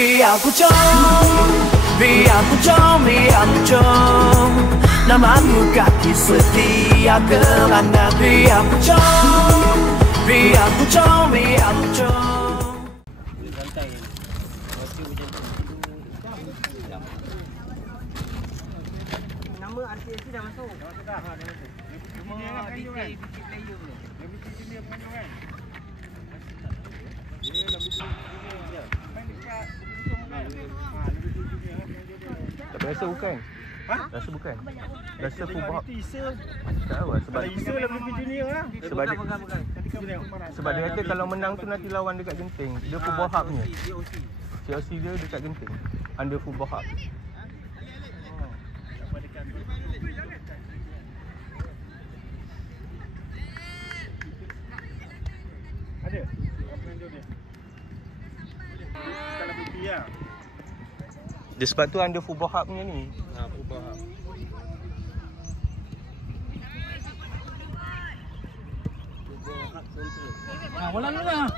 biar ku com namaku kaki setia kerana biar ku com. Nama RCS dah masuk. Dah masuk. Cuma detail player belum. Lebih tinggi dia penganjur kan? Rasa bukan? Ha? Rasa bukan? Rasa Fubahab. Tak tahu lah sebab Isa lebih junior lah. sebab dia, Bukan. sebab dia kata kalau menang tu nanti lawan dekat Genting. Dia Fubahab punya. COC. COC dia dekat Genting. Under Fubahab. Ada? Penganjur dia. Tak lebih tinggi lah. Dia sebab tu under Fubahab punya ni. Ha, Fubahab. Ha, bola dulu lah.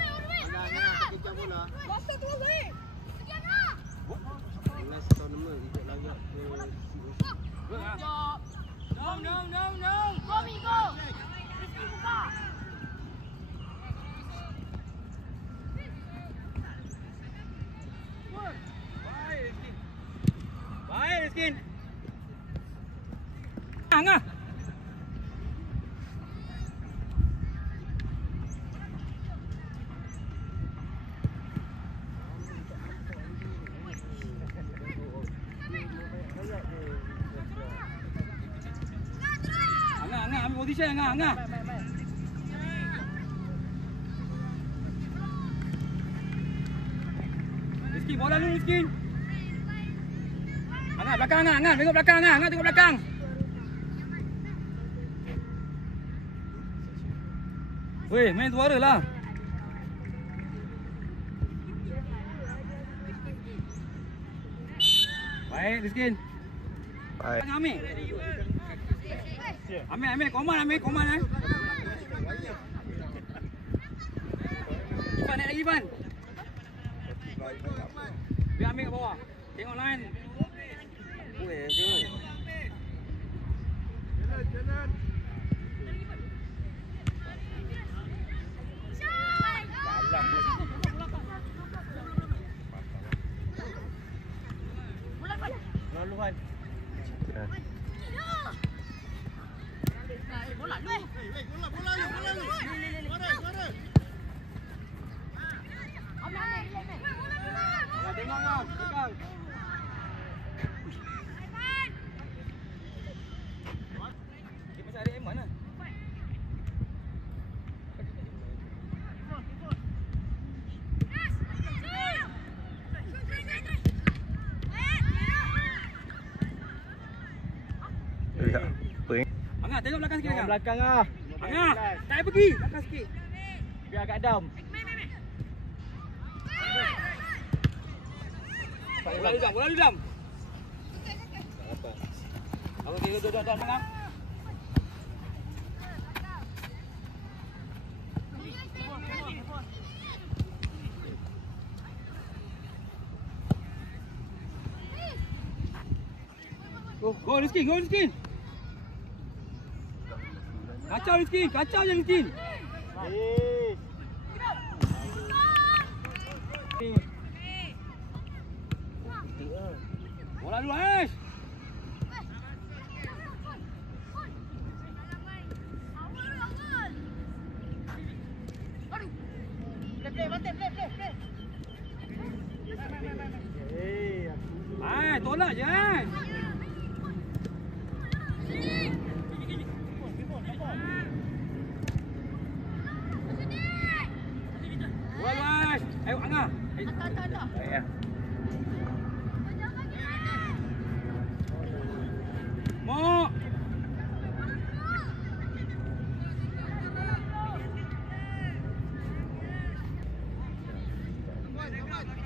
Baik, Rizkin. Angah. Angah, ambil position Angah. Rizkin, bola dulu Rizkin. Angah, belakang Angah, tengok belakang Angah, tengok belakang. Weh, main suara lah. Baik, Rizkin. Baik. Ambil. Ambil, koman eh. Iban naik lagi, Iban. Biar ambil kat bawah. Tengok line. Weh, je. Jalan. Laluan. Bola lu. Tengok kau, pegang. Dia pasal ada Eman lah. Apa ni? Angah, tengok belakang sikit Angah. Belakang ah. Angah, tak payah pergi. Belakang sikit. Biar agak dam. Bola di dalam. Apa dia duduk dalam Angah? Go Rizkin. Kacau je Rizkin. Bola dulu Aish. Tolak je Aish. Bola Aish. Ayo Angah. Baik ya. Mo.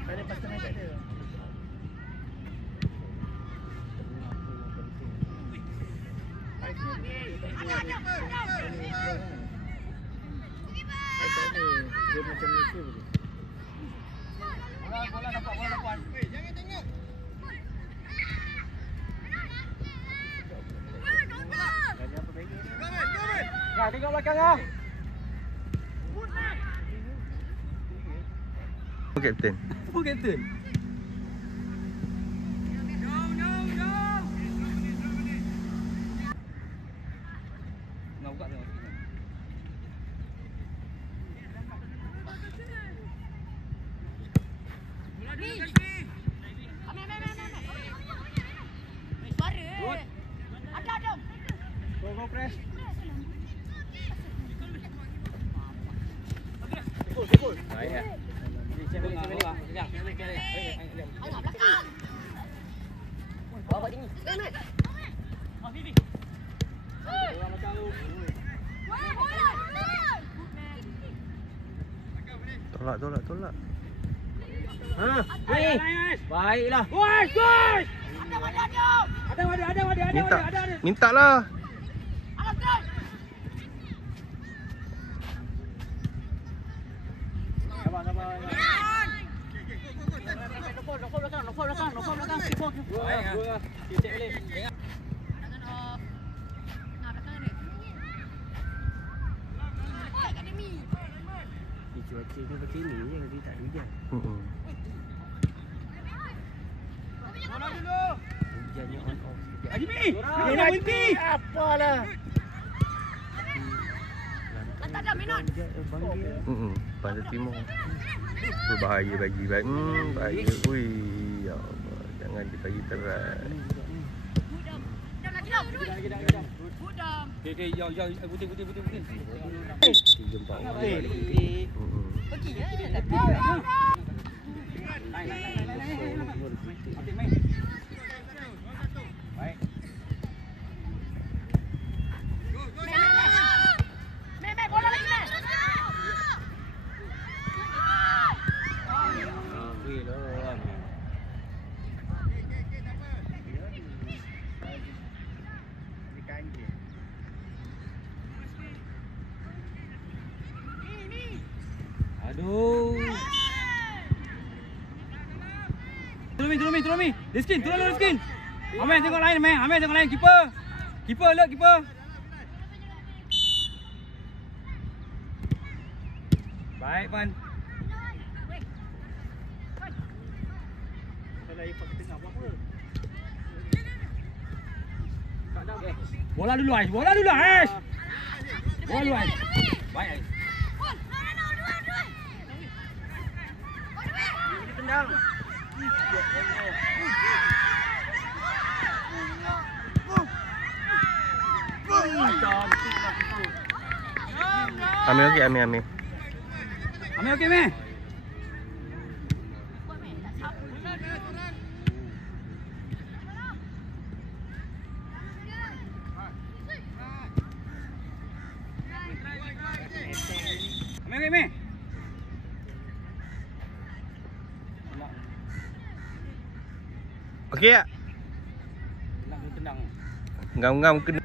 Ada pasangan kat dia. Dia macam Malaysia betul. Bola dapat. tengok belakang ah. Kapten. Apa kapten? Nak buka tengok. Go press. Sikul. Baik ya. Bawa tinggi. Tolak. Ha, baiklah. Guys. Ada. Minta lah. Cuaca dia macam ni je, dia tak ada hujan. Hujannya on off. Ajmi! Nak berhenti! Apalah. Tak ada minat. Pantai Timur. Berbahaya bagi bahaya. Ui, ya Allah, jangan dibagi terai. Okey, jauh. Putih. Jumpa orang Okey. balik. Pergi ya. Baik. Meh, bola lagi meh. Aduh. Tolong mi. Riskin, turun Riskin. Amel tengok lain, Amel tengok lain. Keeper, look keeper. Baik, Pan. Bola dulu, Ais. Bola dulu, Ais. Baik, Ais. Tendang. Ambil okey, ambil. Ambil okey, meh. Ambil okey, meh. Okey tak? Tendang. Ngam-ngam kena.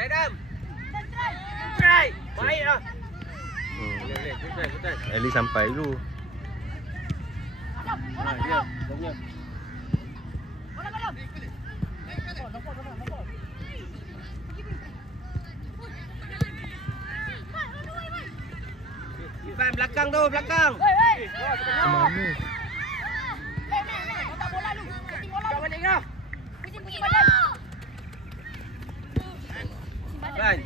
Redam. Try. Baiklah. Betul. At least sampai dulu. Dia. Tanya. Ivan belakang tu, belakang. Mana? Letak bola dulu. Puting bola. Kau balik kau. Puting badan. Ban.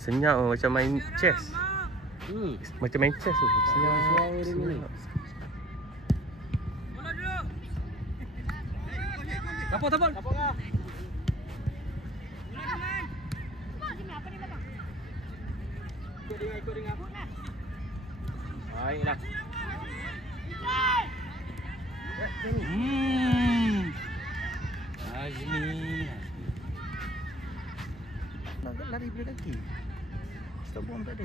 Senyap macam main chess. Macam main chess tu. Senyap. Tapok. Tapok kau. Ikut dengar. Baiklah. Azmi. lari bila kaki. Stop bom tak ada.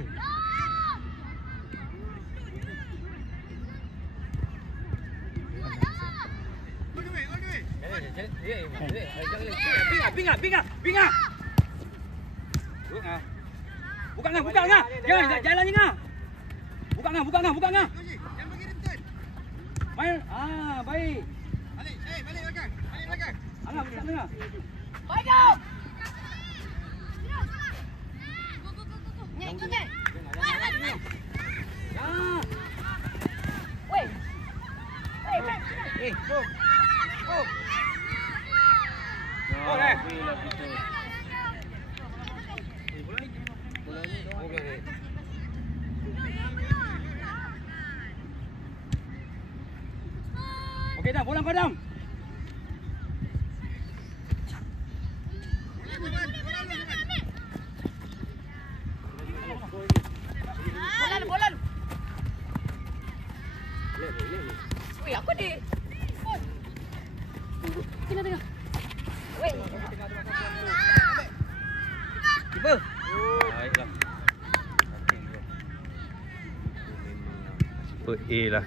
Binga. Buka ngah. Jangan jalan ngah. Buka ngah. Main. Baik. Balik belakang. Angah, buka tengah. Baik dong. Ni, ikut ni. Ya. Weh. Go. Boleh. Okey dah, bola padam. Bola lu. Weh, aku di. Tengah. Weh. Kiper. Baiklah. Super A lah.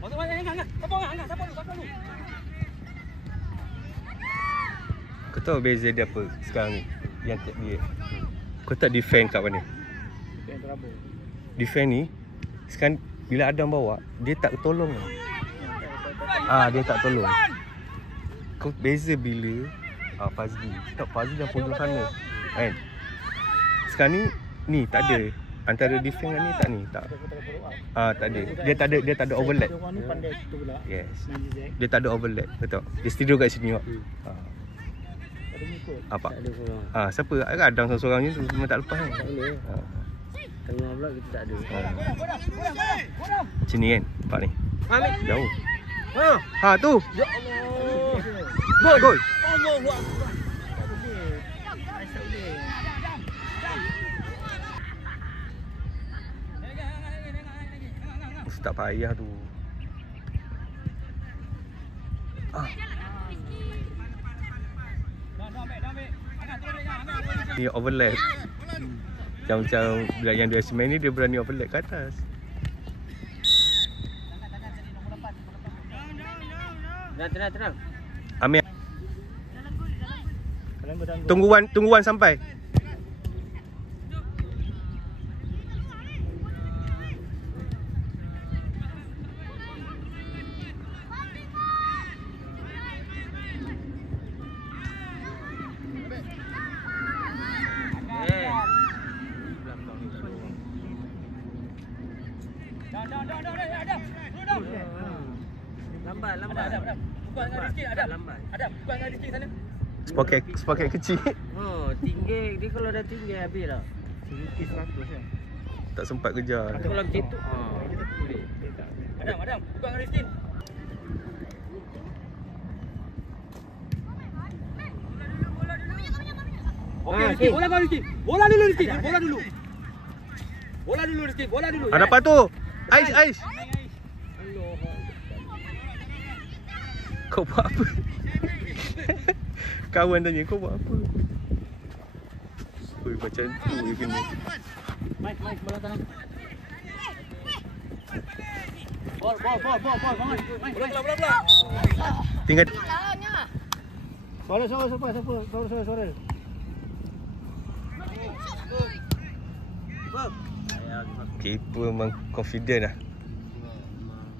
Masuk Angah. Siapa dulu? Kau tahu beza dia apa sekarang ni? Yang tak dia. Kau tak defend kat mana? Defend ni sekarang bila Adam bawa, dia tak tolong. Dia tak tolong. Kau beza bila Fazli. Tak, Fazli dah pojok sana. Kan? Sekarang ni tak ada. Antara defend dengan ni tak ni. Tak. Tak ada. Dia tak ada overlap. Yes. Dia tak ada overlap. Betul. Dia tidur kat sini. Apa? Siapa? Adam seorang ni memang tak lepas kan? Tak boleh. Tengah pula kita tak ada. Macam ni kan? Nampak ni? Jauh. Tu. Ya Allah. Gol. Allah. Tak payah tu. Ni overlap. Macam bila yang dia main ni dia berani overlap ke atas. Tenang. Amir. Tungguan sampai. Lambat. Bukan dengan Rizky, Adam. Bukan dengan Rizky sana. Spoket kecil. Tinggi. Dia kalau dah tinggi habis dah. Rizky 100 kan. Tak sempat kejar. Kalau macam tu. Boleh. Adam. Bukan dengan Rizky. Okey, Rizky. Bola kau Rizky. Bola dulu Rizky. Bola dulu. Ada apa tu? Ais. Kau buat apa? Kawan tanya kau buat apa? Oi, macam tu je kena. Main bola tangan. Bol. Main. Bola. Tinggal Suara. keeper memang confident lah.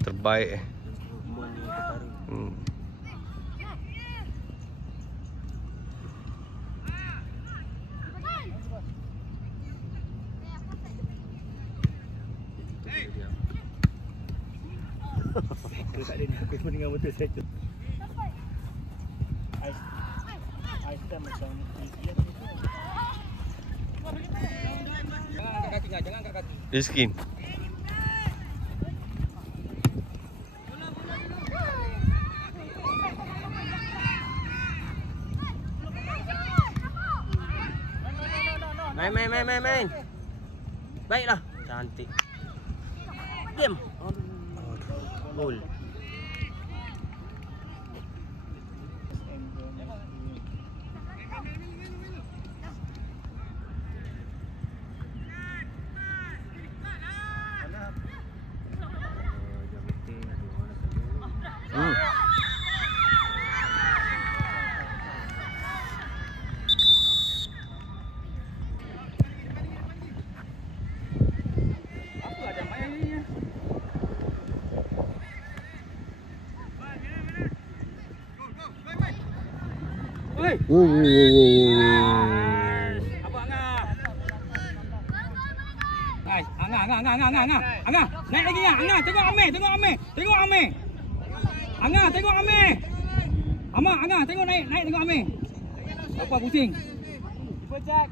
Terbaik. Itu tak ada ni. Aku pun dengan betul settle. Ais dah macam Jangan angkat kaki. Rizky. Main. Baiklah. Cantik. Diam. Gol. Oi. Abang Angah. Nice. Angah. Naik lagi Angah. Tengok Amir. Angah, tengok Amir. Angah, tengok naik tengok Amir. Apa pusing? Cuba cek.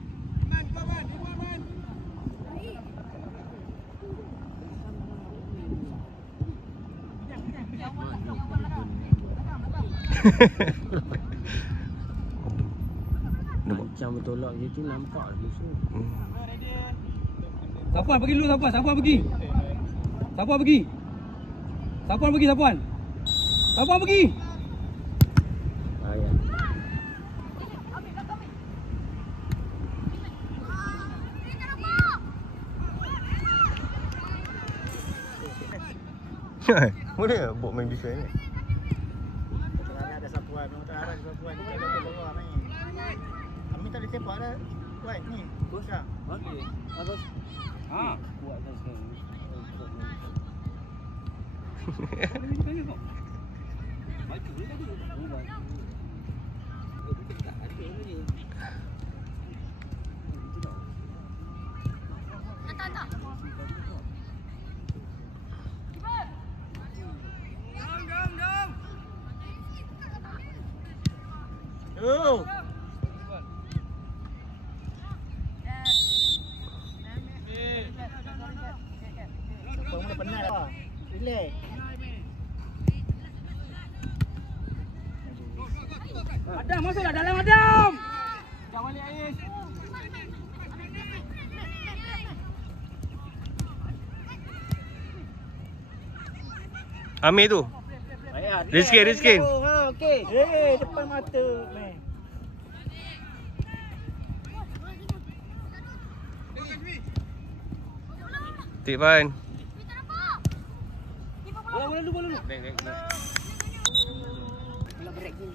Macam bertolak je tu nampak lah musuh. Sapuan pergi dulu, Sapuan pergi. Sapuan pergi. Ayah. Boleh buat main defend ni? Ada Sapuan, memang Sapuan. Kita kata bawah main. Kami tak boleh sepak dah. Kuat ni. Bos dah. Okey. Bagus. Kuat dah sekarang. Oh. Kau mula penat dah. Relax. Adam, masuklah dalam Adam. Jangan balik Ais. Amir tu. Rizkin. Ha, okey. Depan mata. Meh. Tik Fan. Bola dulu. Baik. Bola break ni.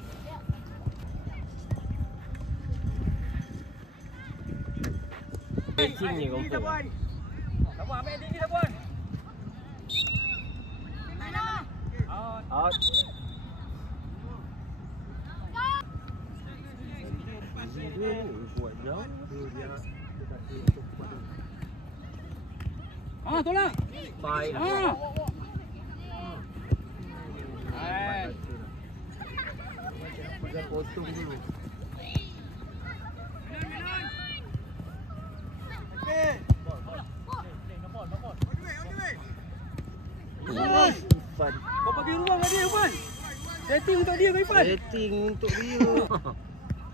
Pitching ni kau. Sapuan, ambil tinggi Sapuan. Out. Buat jauh. Tolak. Baik. Kita potong dulu. Kau bagi ruang kat dia, Irfan. Setting untuk dia, Irfan. Setting untuk dia.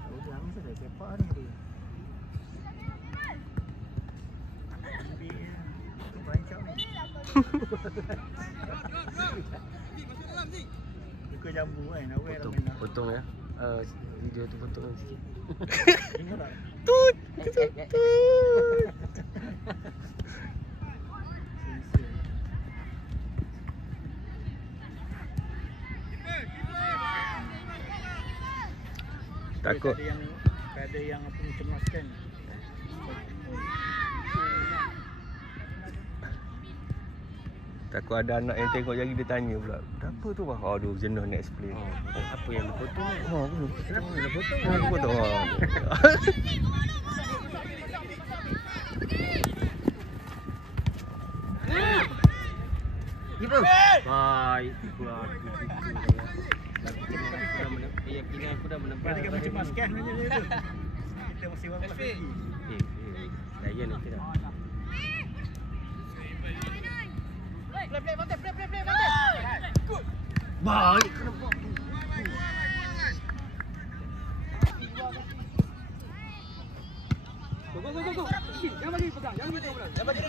Jangan saya sepak ni. Buka jambu kan, awal dah main. Potong ya. Video tu potong sikit. Dengar tak? Tut. Takut. Ada yang apa mencemaskan. Takut ada anak yang tengok jadi dia tanya pula. Kenapa tu bang? Aduh, jenuh nak explain. Apa yang dipotong ni? Kenapa dia potong? Dia potong. Ibu. Baik. Keyakinan aku dah menempah. Dia mencemaskan dia tu. Kita masih bagus lagi. Saya nak kira. Play, mantap. Baik. Go. Jangan bagi pegang. Jangan bagi pegang. Jangan bagi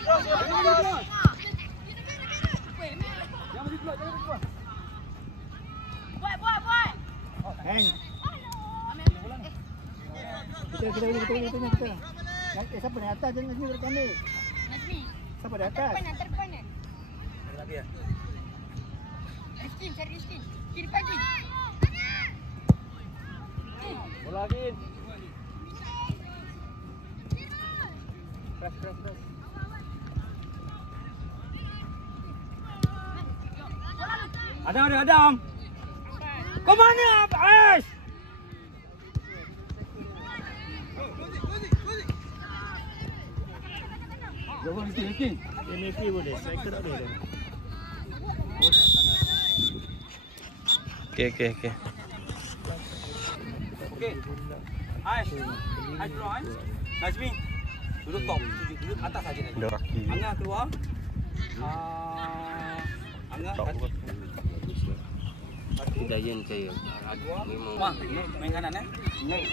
Boy. Hang. Kita. Siapa di atas jangan sini dekat ni. Siapa di atas? Terdepan. lagi ya. Cari Rizkin. Kiri pagi. Bola lagi. Press. Adam. Kau mana, Aish? Jauh mesti. MFA boleh, striker tak boleh dah. Okey. Okey. Hai dulu hai. Nazmi. Duduk top. Duduk atas saja Nazmi. Dah kaki. Angah keluar. Angah kaki. Giant saya. Memang Wah, main kanan Naik.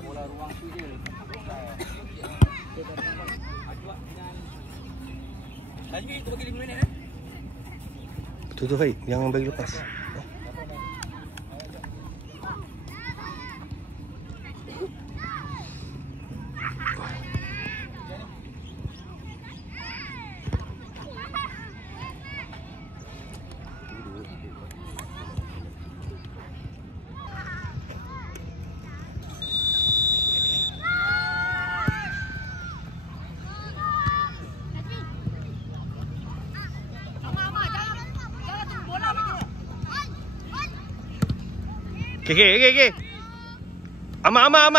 Bola ruang tu je. Nazmi tu bagi 5 minit Tu Faik, jangan bagi lepas. Okey. Ama ada.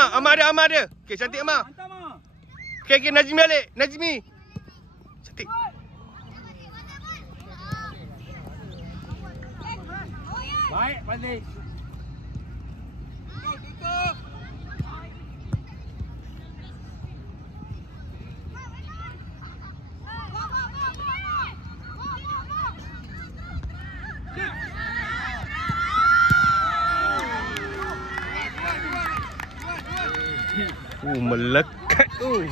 Okey, cantik Ama. Hantar mah. Okey, Najmi balik. Najmi. Cantik. Baik, balik. Melekat tu.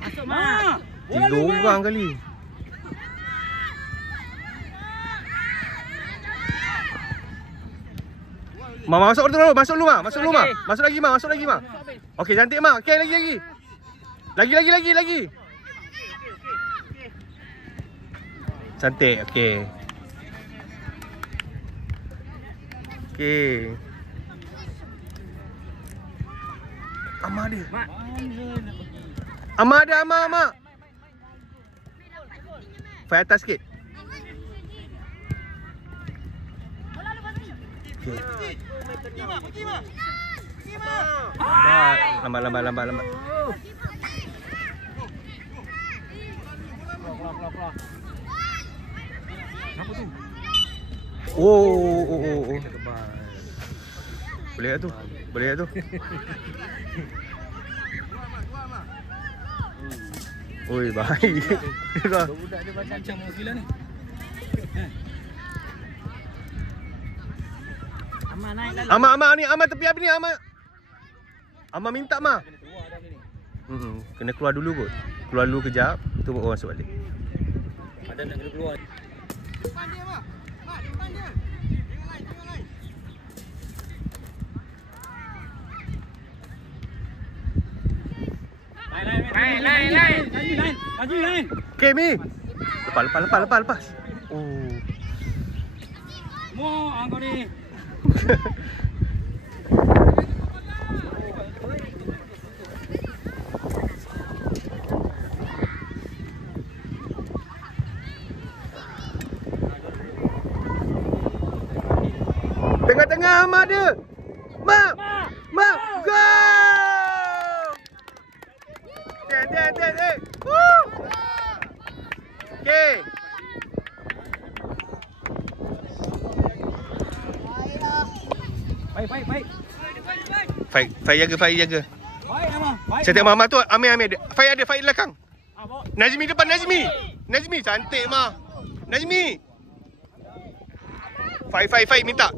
Masuk mah. 3 orang kali. Masuk dulu, masuk dulu mah. Masuk lagi mah. Okey, cantik mah. Okey, lagi. Lagi. Cantik, okey. Okey. Ama ada. Ama. Fai atas sikit. Okey. Lambat. Oh. Boleh tak tu? Oi, baik. Budak dia macam gila ni. Ama naik dalam. Ama tepi apa ni Ama minta mah. Kena keluar dulu kot. Keluar dulu kejap, tu baru masuk balik. Ada nak kena keluar. Depan dia mah. Depan dia. Lain. Okey, Mi. Lepas. Oh. Mo angkau ni. Tengah-tengah Ama dia. Mak. Go! Ten. Woo! Okey. Baik. Fai jaga. Baik Ama. Baik. Saya tengok Mama tu, Amir. Fai ada belakang. Najmi depan, Najmi cantik mah. Najmi. Fai minta.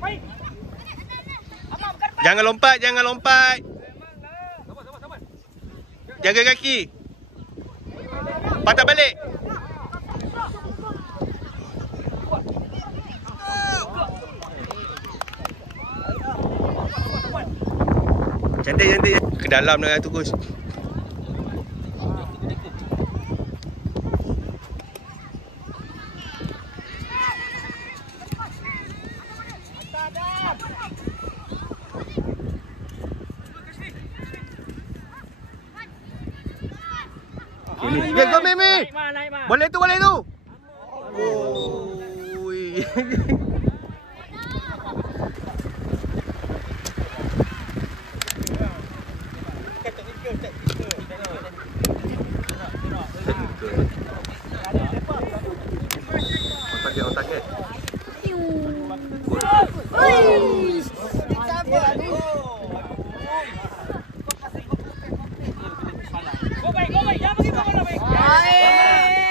Baik. Jangan lompat. Jaga kaki. Patah balik. Cantik. Ke dalam dah tu, Gus. Ya, go Mimi. Boleh tu, boleh tu. Oi. Otak dia.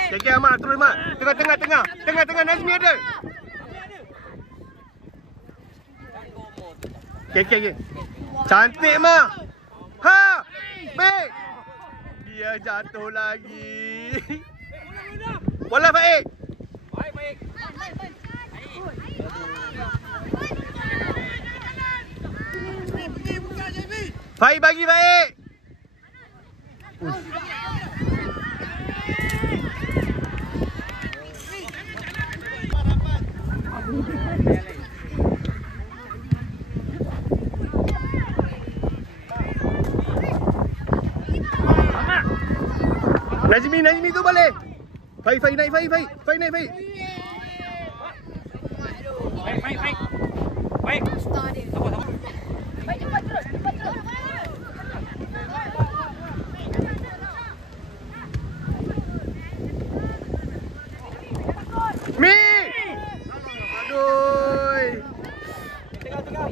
Okey, Ahmad, turun Ahmad. Tengah, Nazmi ada. Okey. Cantik Mak. Ha! Baik. Dia jatuh lagi. Bola baik. Baik. Baik bagi baik. Najmi tu boleh. Fai naik. Baik. Baik cepat terus. Mi. Aduh. Tengah.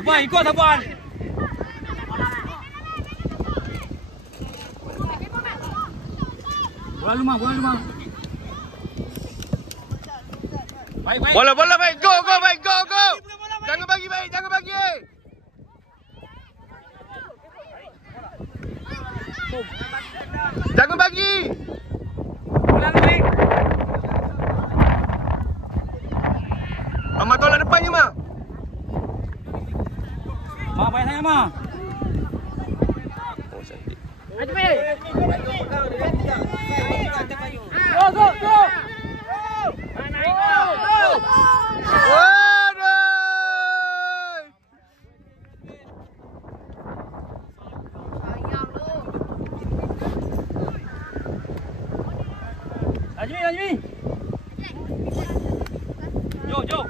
Abang ikut abang. Bola rumah. Baik. Bola baik. Go baik, go. Jangan bagi baik, jangan bagi. Jangan bagi. Bola baik. Amat tolak depannya, Mak. Mak baik sangat, Mak. Oh, cantik. Go. Najmi. Jo.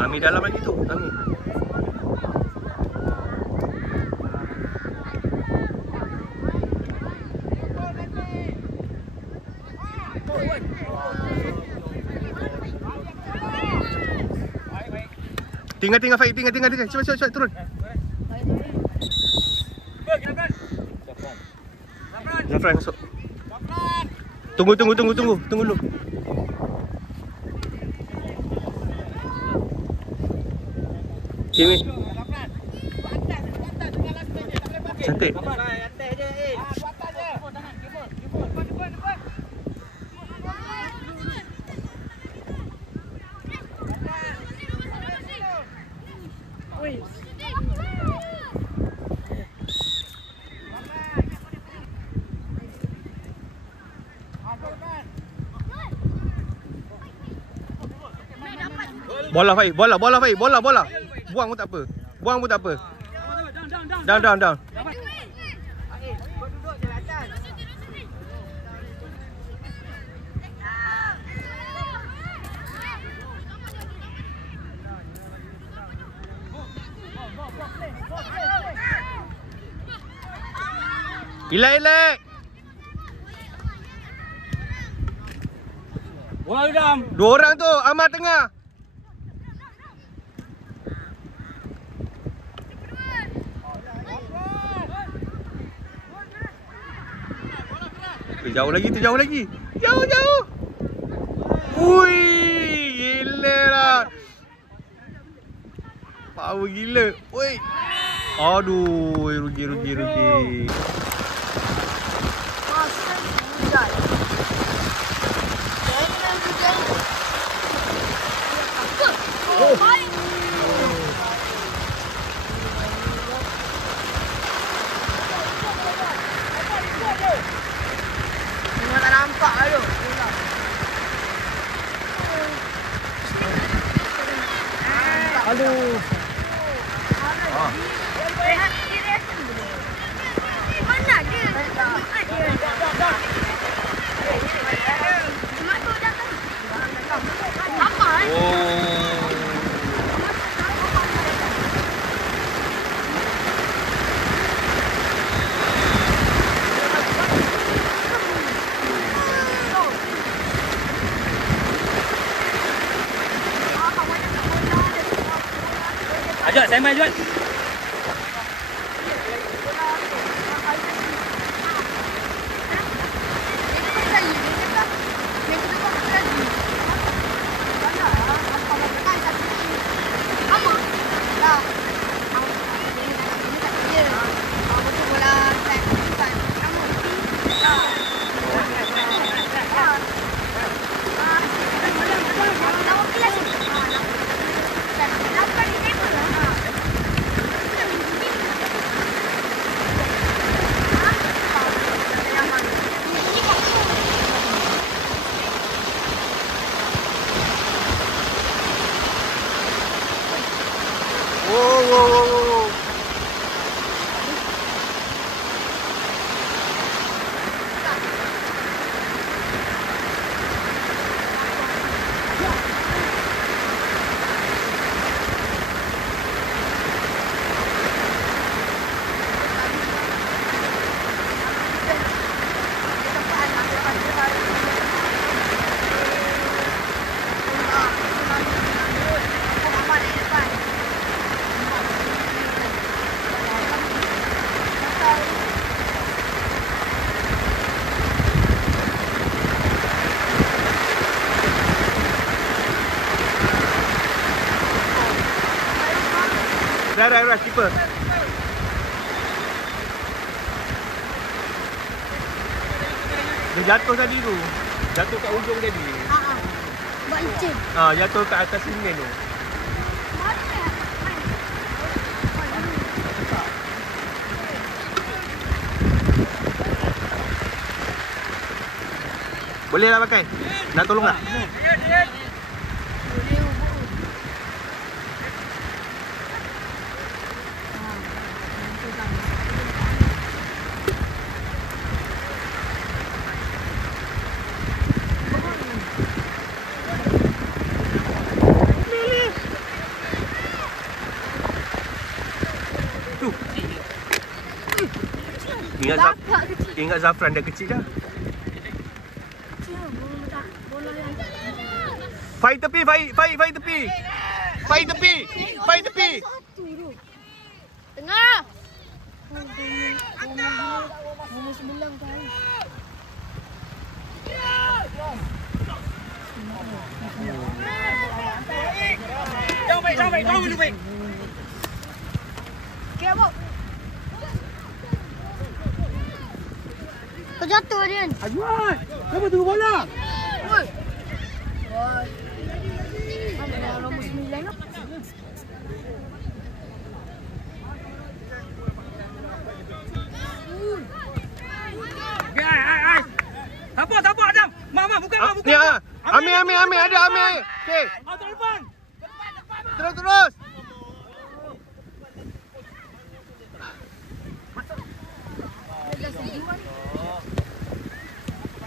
Ami dalam lagi tu, Ami. Tinggal Faik, tinggal. Cepat turun. Zafran masuk. Tunggu dulu. Kimi. Cantik. Bola Faik, bola. Buang pun tak apa. Down. Elak. Bola Idam. Dua orang tu, Ahmad tengah. Jauh lagi. Jauh. Ui, gila lah. Power gila. Ui. Aduh, rugi. Tak nampak tu. Aduh. Mana dia? Apa? Ajak, saya main Ajak. Dah, keeper. Dia jatuh tadi tu. Jatuh kat ujung tadi. Buat licin. Jatuh kat atas semen tu. Boleh lah pakai. Nak tolong tak? Ingat Zafran dah kecil dah. Fight tepi, fight tepi. Fight tepi. Fight tepi. Tengah. Nombor 9 kan. Jauh baik dulu baik. Okey, Abang. Terjatuh dia. Azwan, kenapa tunggu bola? Oi. Woi. Mana nombor 9 tu? Okey, ai. Siapa Adam? Mak, bukan. Ya. Amir ada Amir. Okey. Out depan. Terus.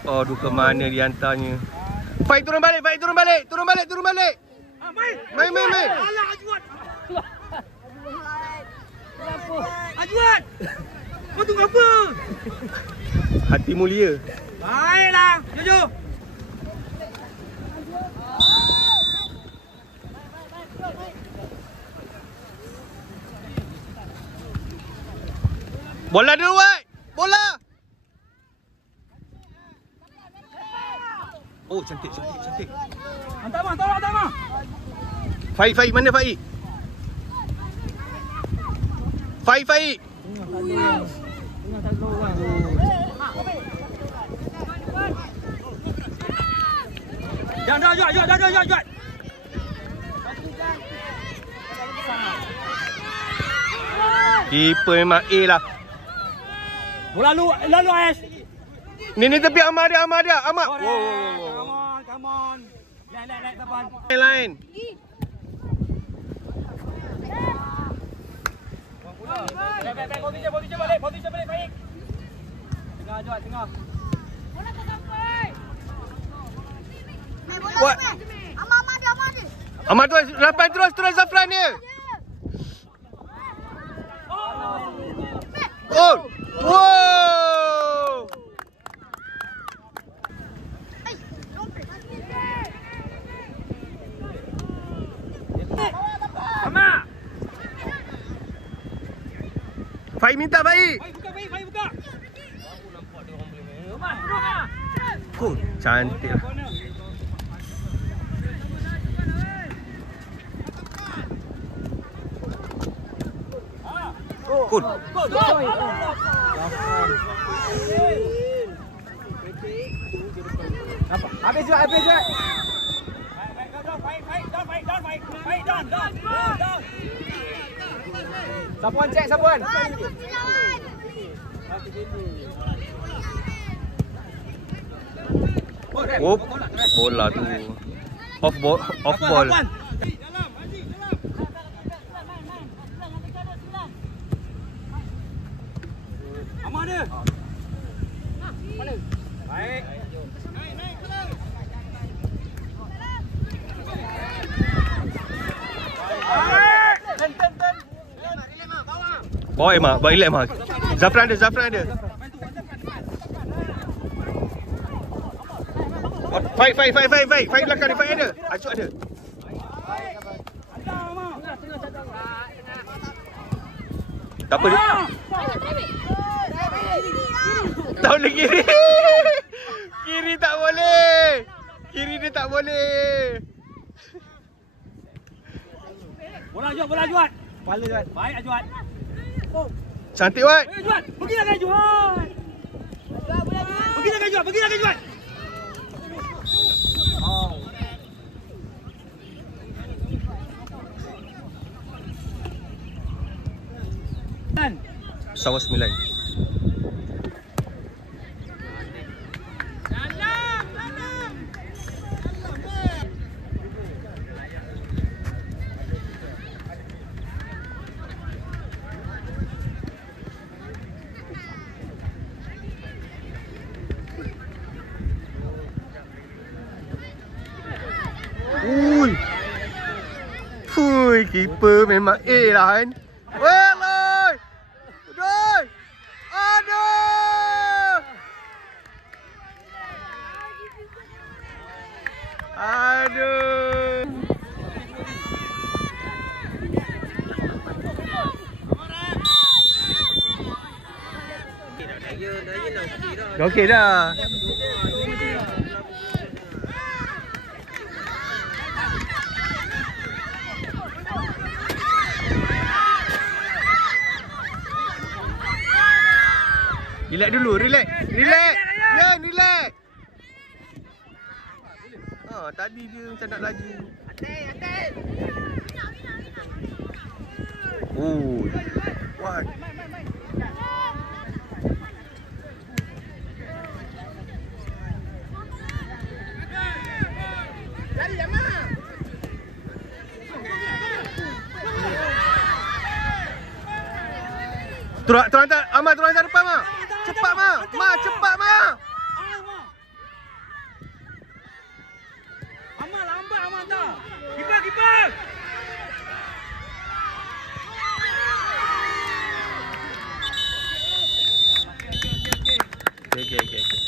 Aduh, ke mana dia hantarnya? Fight turun balik. Main. Alah Azwan. Azwan. Kau tunggu apa? Hati mulia. Baiklah, jujur. Bola dulu, Wai. Bola. Oh, cantik. Hantar Mak. Faik, mana Faik? Faik. Jangan, Jod. Keeper memang A lah. Bola lalu Ais. Ni tepi Ahmad dia. Ahmad. Come on. Lihat depan. Lain. Position balik baik. Tengah Juat, tengah. Bola tak sampai. Bola Buat. Amar dia. Ahmad terus, Zafran terus Zafran dia. Oh! Wow! Amar. Fai minta baik. Baik buka. Amar, turun ah. Cantik lah. Good. Habis Juat. Baik, down. Sapuan cek. Oh, bola tu. Off ball. Amar dia. Baik. Bawa Mak, bawa relax Mak. Zafran ada. Fight belakang dia, fight ada. Acuk ada. Tak apa dia. Tak boleh kiri. Kiri tak boleh. Kiri dia tak boleh. Bola Juat. Kepala Juat. Baik Juat. Cantik Wat. Juat, pergilah kan Juat. Pergilah kan Juat. Sawa 9. Ui, keeper memang A lah kan. Woi, Doi. Aduh. Dah okey dah. Relax dulu, relax. Ya, relax. Tadi dia macam nak laju. Oh. What? Turun hantar, Ahmad turun hantar depan Mak. Cepat Mak. Cepat Mak. Amal lambat Amal tak. Kiper. Okay.